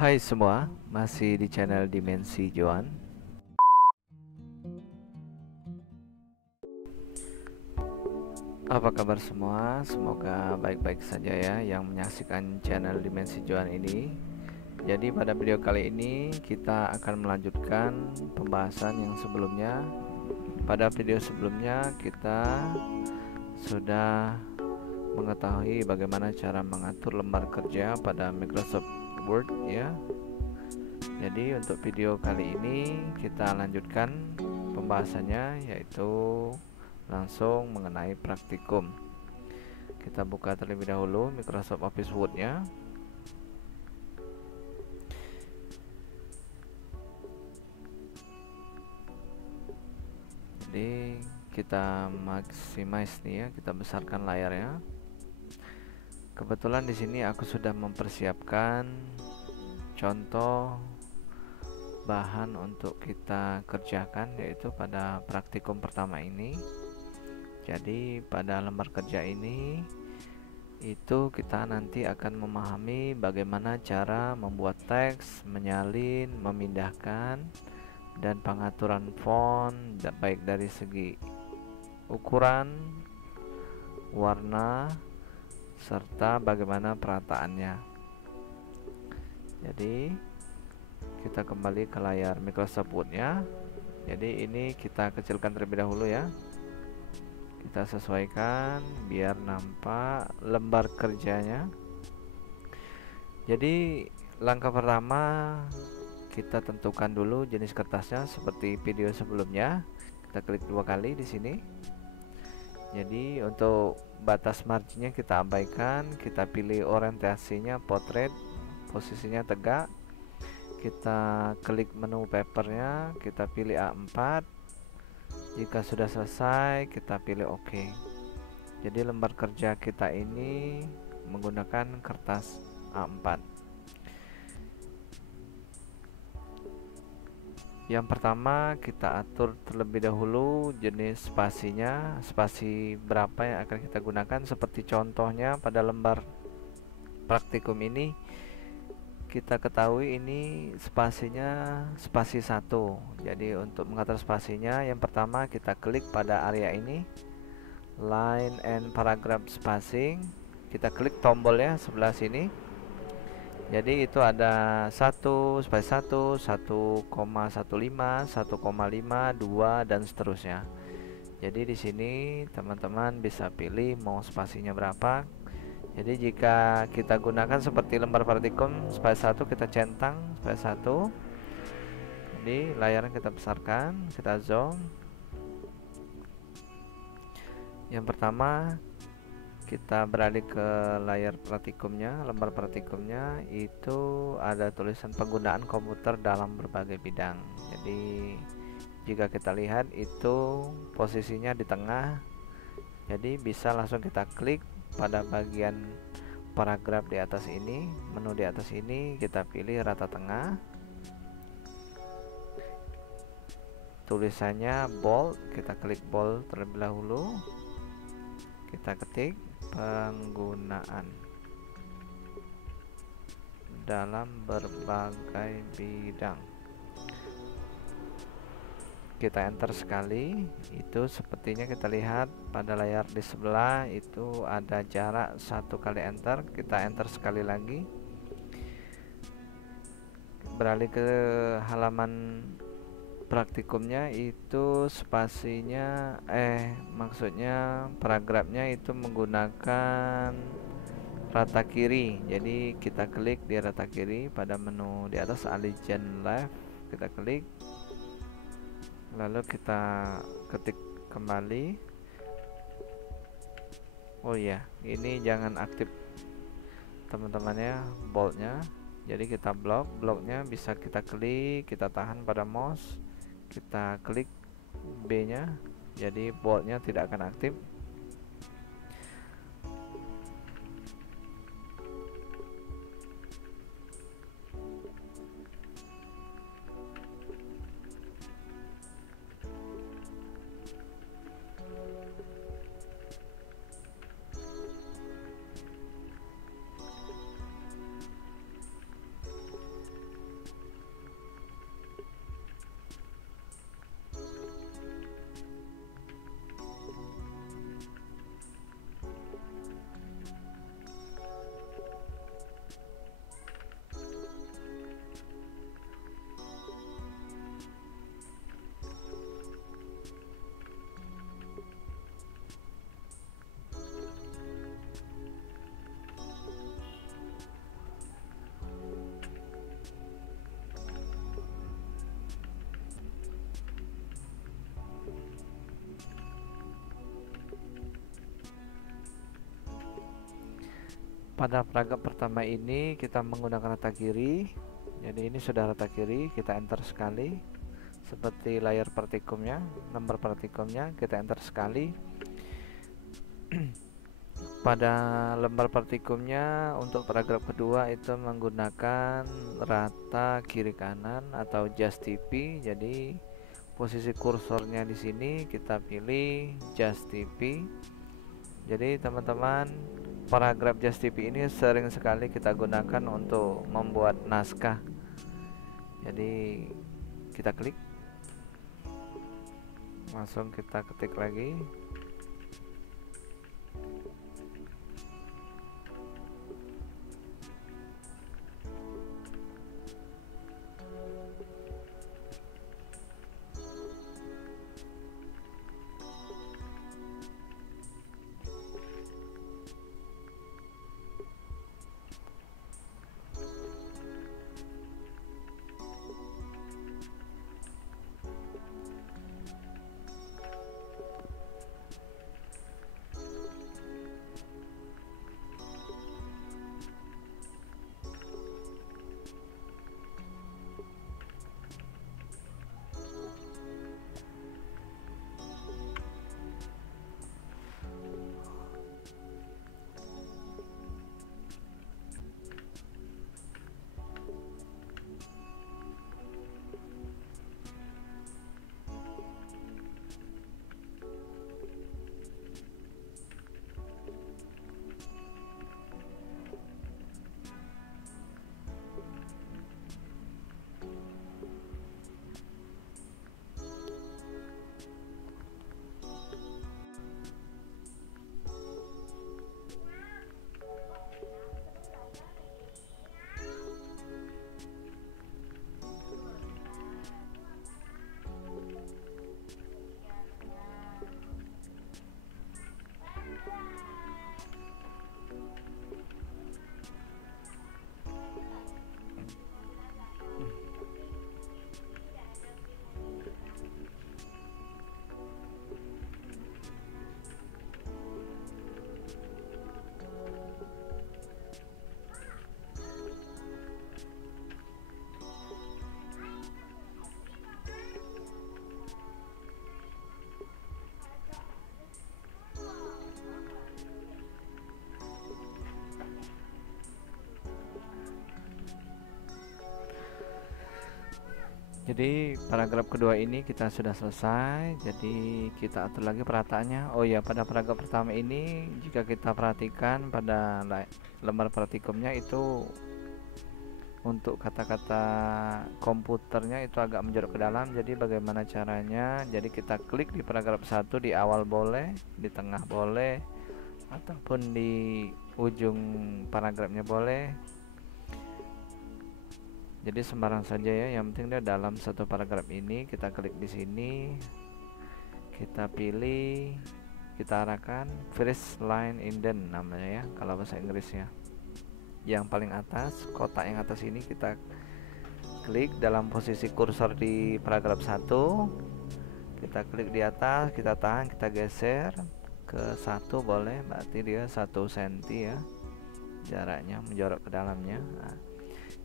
Hai semua, masih di channel Dimensi Joan. Apa kabar semua? Semoga baik-baik saja ya yang menyaksikan channel Dimensi Joan ini. Jadi pada video kali ini kita akan melanjutkan pembahasan yang sebelumnya. Pada video sebelumnya kita sudah mengetahui bagaimana cara mengatur lembar kerja pada Microsoft Word ya. Jadi untuk video kali ini kita lanjutkan pembahasannya, yaitu langsung mengenai praktikum. Kita buka terlebih dahulu Microsoft Office Word-nya. Jadi kita maximize nih ya, kita besarkan layarnya. Kebetulan di sini aku sudah mempersiapkan contoh bahan untuk kita kerjakan, yaitu pada praktikum pertama ini. Jadi pada lembar kerja ini itu kita nanti akan memahami bagaimana cara membuat teks, menyalin, memindahkan, dan pengaturan font baik dari segi ukuran, warna, serta bagaimana perataannya. Jadi kita kembali ke layar Microsoft Word-nya. Jadi ini kita kecilkan terlebih dahulu ya. Kita sesuaikan biar nampak lembar kerjanya. Jadi langkah pertama kita tentukan dulu jenis kertasnya seperti video sebelumnya. Kita klik dua kali di sini. Jadi untuk batas marginnya kita abaikan, kita pilih orientasinya portrait, posisinya tegak. Kita klik menu papernya, kita pilih A4. Jika sudah selesai kita pilih OK. Jadi lembar kerja kita ini menggunakan kertas A4. Yang pertama kita atur terlebih dahulu jenis spasinya, spasi berapa yang akan kita gunakan. Seperti contohnya pada lembar praktikum ini kita ketahui ini spasinya spasi 1. Jadi untuk mengatur spasinya, yang pertama kita klik pada area ini, line and paragraph spacing. Kita klik tombol ya sebelah sini. Jadi itu ada 1, spasi 1, 1,15, 1,5, 2 dan seterusnya. Jadi di sini teman-teman bisa pilih mau spasinya berapa. Jadi jika kita gunakan seperti lembar praktikum spasi 1, kita centang spasi 1. Jadi layarnya kita besarkan, kita zoom. Yang pertama kita beralih ke layar praktikumnya, lembar praktikumnya itu ada tulisan penggunaan komputer dalam berbagai bidang. Jadi jika kita lihat itu posisinya di tengah. Jadi bisa langsung kita klik pada bagian paragraf di atas ini, menu di atas ini, kita pilih rata tengah, tulisannya bold, kita klik bold terlebih dahulu, kita ketik penggunaan dalam berbagai bidang, kita enter sekali. Itu sepertinya kita lihat pada layar di sebelah itu ada jarak 1 kali enter. Kita enter sekali lagi. Beralih ke halaman praktikumnya, itu spasinya maksudnya paragrafnya itu menggunakan rata kiri. Jadi kita klik di rata kiri pada menu di atas Align Left, kita klik, lalu kita ketik kembali. Oh iya, ini jangan aktif teman-temannya boldnya. Jadi kita bloknya bisa kita klik, kita tahan pada mouse, kita klik B nya, jadi boldnya tidak akan aktif. Pada paragraf pertama ini kita menggunakan rata kiri. Jadi ini sudah rata kiri, kita enter sekali. Seperti layar praktikumnya, nomor praktikumnya kita enter sekali. Pada lembar praktikumnya untuk paragraf kedua itu menggunakan rata kiri kanan atau just TP. Jadi posisi kursornya di sini kita pilih just TP. Jadi teman-teman, paragraf just TP ini sering sekali kita gunakan untuk membuat naskah. Jadi kita klik, langsung kita ketik lagi. Jadi paragraf kedua ini kita sudah selesai. Jadi kita atur lagi perataannya. Oh ya, pada paragraf pertama ini jika kita perhatikan pada lembar praktikumnya itu untuk kata-kata komputernya itu agak menjorok ke dalam. Jadi bagaimana caranya? Jadi kita klik di paragraf 1, di awal boleh, di tengah boleh, ataupun di ujung paragrafnya boleh. Jadi sembarang saja ya, yang penting dia dalam satu paragraf ini. Kita klik di sini, kita pilih, kita arahkan first line indent namanya ya kalau bahasa Inggrisnya. Yang paling atas, kotak yang atas ini kita klik dalam posisi kursor di paragraf 1. Kita klik di atas, kita tahan, kita geser ke 1 boleh, berarti dia 1 cm ya jaraknya menjorok ke dalamnya. Nah,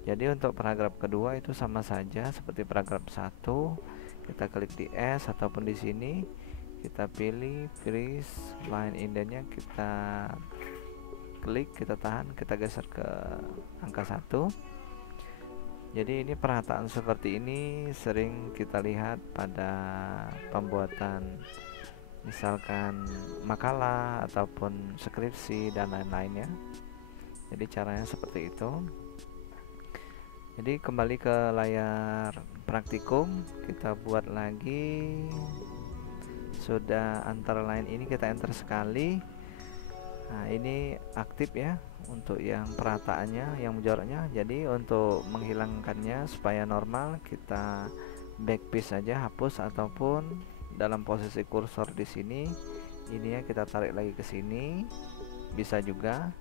jadi untuk paragraf kedua itu sama saja seperti paragraf 1. Kita klik di S ataupun di sini kita pilih first line indentnya, kita klik, kita tahan, kita geser ke angka 1. Jadi ini perataan seperti ini sering kita lihat pada pembuatan misalkan makalah ataupun skripsi dan lain-lainnya. Jadi caranya seperti itu. Jadi kembali ke layar praktikum, kita buat lagi. Sudah antara lain ini kita enter sekali. Nah, ini aktif ya untuk yang perataannya, yang menjoroknya. Jadi untuk menghilangkannya supaya normal, kita backpaste saja, hapus, ataupun dalam posisi kursor di sini ini ya, kita tarik lagi ke sini, bisa juga.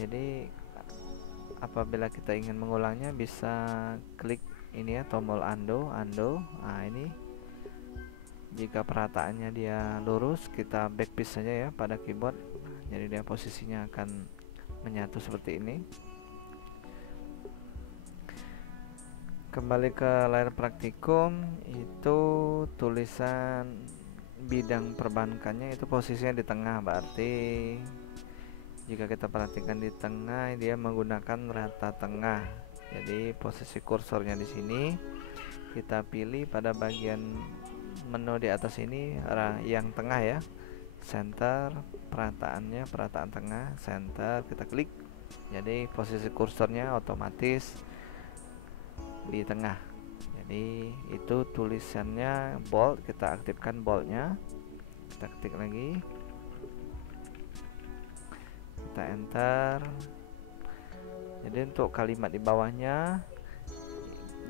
Jadi apabila kita ingin mengulangnya bisa klik ini ya, tombol undo. Nah ini jika perataannya dia lurus, kita backpaste saja ya pada keyboard. jadi dia posisinya akan menyatu seperti ini. Kembali ke layar praktikum, itu tulisan bidang perbankannya itu posisinya di tengah, berarti jika kita perhatikan di tengah dia menggunakan rata tengah. Jadi posisi kursornya di sini kita pilih pada bagian menu di atas ini yang tengah ya, center, perataannya perataan tengah, center, kita klik. Jadi posisi kursornya otomatis di tengah. Jadi itu tulisannya bold, kita aktifkan boldnya, kita ketik lagi, kita enter. Jadi untuk kalimat di bawahnya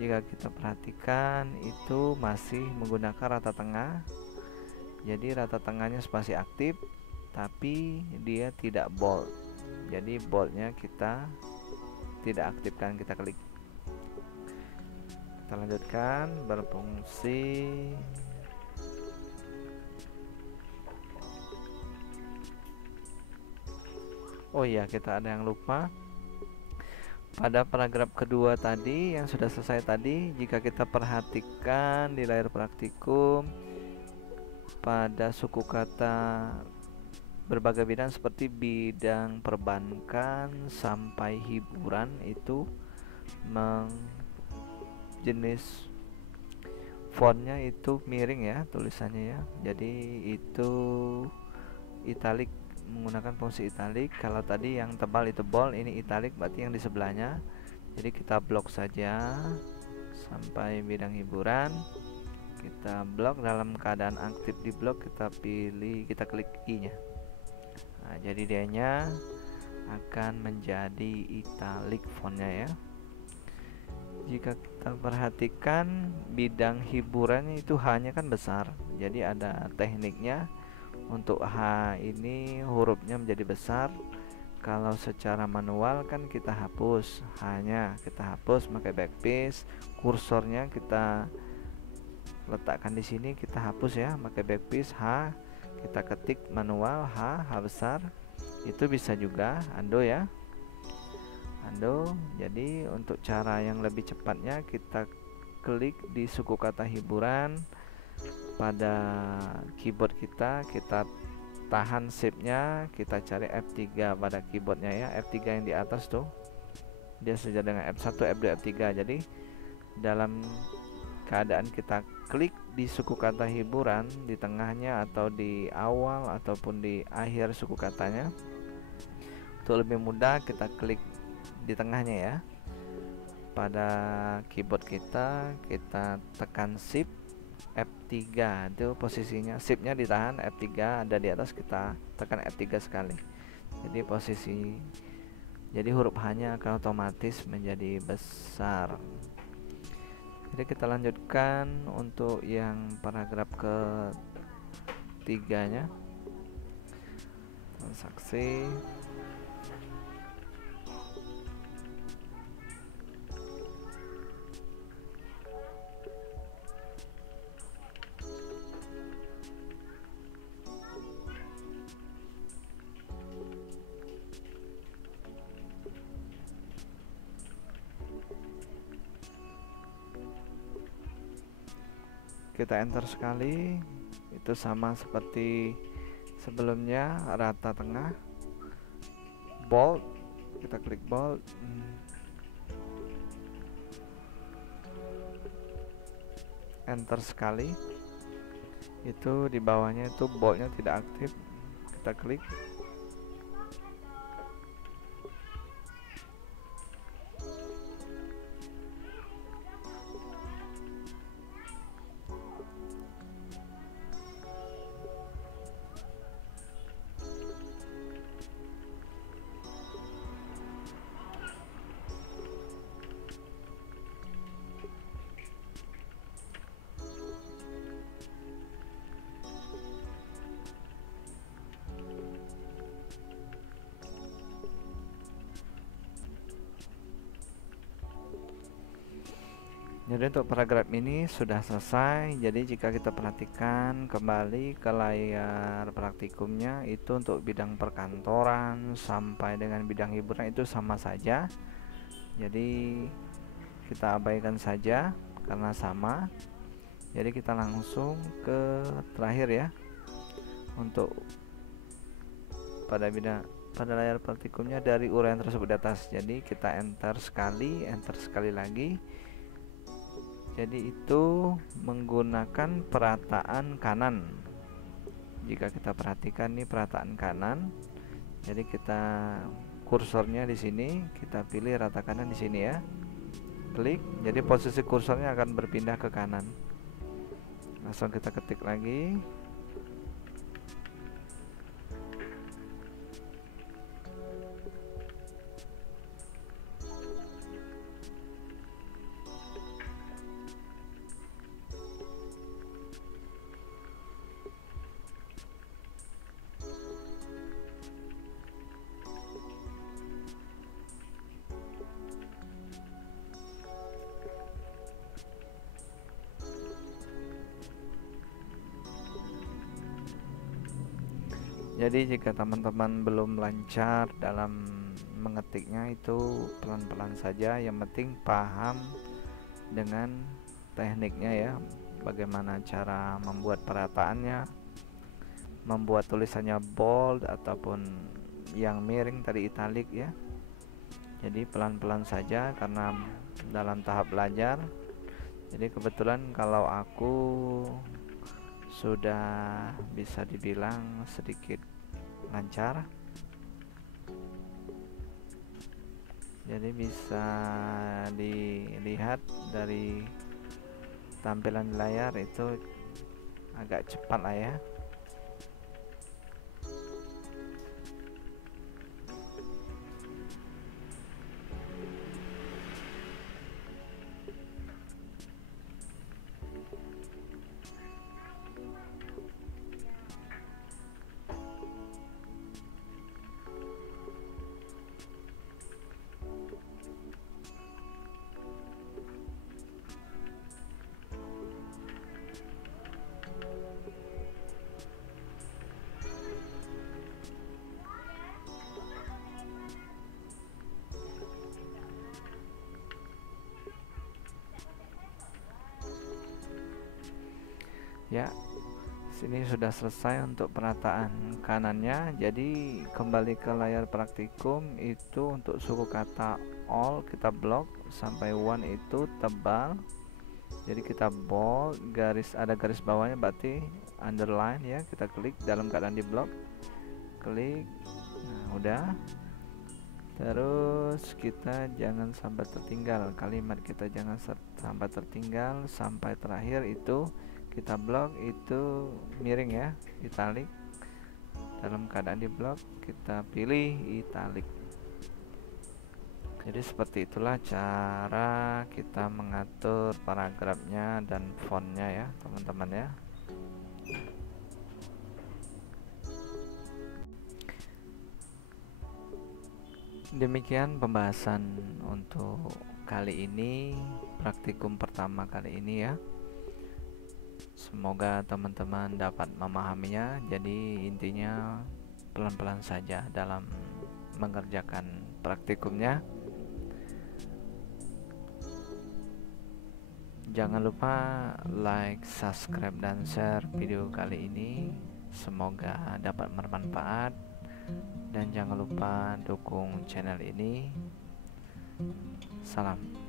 jika kita perhatikan itu masih menggunakan rata tengah. Jadi rata tengahnya spasi aktif tapi dia tidak bold. Jadi boldnya kita tidak aktifkan, kita klik. Kita lanjutkan berfungsi. Oh iya, kita ada yang lupa. Pada paragraf kedua tadi yang sudah selesai tadi, jika kita perhatikan di layar praktikum pada suku kata berbagai bidang seperti bidang perbankan sampai hiburan itu jenis fontnya itu miring ya tulisannya ya. Jadi itu italic, menggunakan fungsi italic. Kalau tadi yang tebal itu bold, ini italic berarti yang di sebelahnya. Jadi kita blok saja sampai bidang hiburan. Kita blok, dalam keadaan aktif di blok kita pilih, kita klik I nya. Nah, jadi dianya akan menjadi italic fontnya ya. Jika kita perhatikan bidang hiburan itu H-nya kan besar, jadi ada tekniknya. Untuk H ini hurufnya menjadi besar. Kalau secara manual kan kita hapus H-nya, kita hapus pakai backspace. Kursornya kita letakkan di sini, kita hapus ya pakai backspace. H kita ketik manual, H besar. Itu bisa juga undo ya, undo. Jadi untuk cara yang lebih cepatnya kita klik di suku kata hiburan pada keyboard kita tahan shift-nya, kita cari F3 pada keyboardnya ya, F3 yang di atas tuh dia sejajar dengan F1, F2, F3. Jadi dalam keadaan kita klik di suku kata hiburan di tengahnya atau di awal ataupun di akhir suku katanya, untuk lebih mudah kita klik di tengahnya ya. Pada keyboard kita tekan shift F3, itu posisinya, shiftnya ditahan, F3 ada di atas, kita tekan F3 sekali. Jadi posisi, jadi huruf H-nya akan otomatis menjadi besar. Jadi kita lanjutkan untuk yang paragraf ketiganya, transaksi. Kita enter sekali, itu sama seperti sebelumnya, rata tengah, bold, kita klik bold, enter sekali. Itu di bawahnya itu boldnya tidak aktif, kita klik. Jadi untuk paragraf ini sudah selesai. Jadi jika kita perhatikan kembali ke layar praktikumnya, itu untuk bidang perkantoran sampai dengan bidang hiburan itu sama saja. Jadi kita abaikan saja karena sama. Jadi kita langsung ke terakhir ya. Untuk pada layar praktikumnya dari uraian tersebut di atas. Jadi kita enter sekali lagi. Jadi itu menggunakan perataan kanan. Jika kita perhatikan nih perataan kanan. Jadi kita kursornya di sini, kita pilih rata kanan di sini ya. Klik, jadi posisi kursornya akan berpindah ke kanan. Langsung kita ketik lagi. Jadi jika teman-teman belum lancar dalam mengetiknya, itu pelan-pelan saja, yang penting paham dengan tekniknya ya, bagaimana cara membuat perataannya, membuat tulisannya bold ataupun yang miring tadi italik ya. Jadi pelan-pelan saja karena dalam tahap belajar. Jadi kebetulan kalau aku sudah bisa dibilang sedikit lancar, jadi bisa dilihat dari tampilan layar itu agak cepat lah ya. Ya, sini sudah selesai untuk perataan kanannya. Jadi kembali ke layar praktikum, itu untuk suku kata all kita blok sampai one itu tebal. Jadi kita bold, ada garis bawahnya berarti underline ya, kita klik dalam keadaan di blok. Klik. Nah, udah. Terus kita jangan sampai tertinggal, kalimat kita jangan sampai tertinggal. Sampai terakhir itu kita blok, itu miring ya, italik. Dalam keadaan di blok kita pilih italik. Jadi seperti itulah cara kita mengatur paragrafnya dan fontnya ya teman-teman ya. Demikian pembahasan untuk kali ini, praktikum pertama kali ini ya. Semoga teman-teman dapat memahaminya. Jadi intinya pelan-pelan saja dalam mengerjakan praktikumnya. Jangan lupa like, subscribe, dan share video kali ini. Semoga dapat bermanfaat. Dan jangan lupa dukung channel ini. Salam.